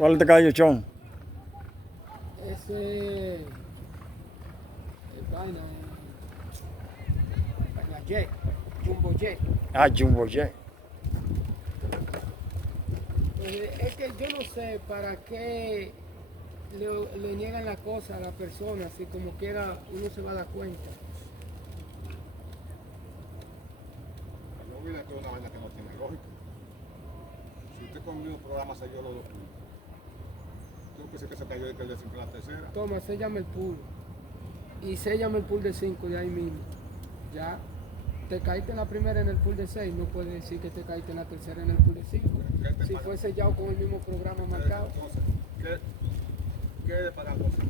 ¿Cuál te cayó, Chon? Ese es vaina, Jet, Jumbo Jet. Ah, Jumbo Jet. Es que yo no sé para qué le niegan la cosa a la persona, así como quiera uno se va a dar cuenta. Yo vi que es una vaina que no tiene lógica. Si usted conmigo programa se dio los 2 puntos. Tú pensé que se cayó y que el de 5 en la tercera. Toma, séllame el pool. Y séllame el pool de 5 de ahí mismo. Ya. Te caíste en la primera en el pool de 6, no puedes decir que te caíste en la tercera en el pool de 5. Si fue sellado con el mismo programa marcado. Entonces, ¿qué es de pagar cosas?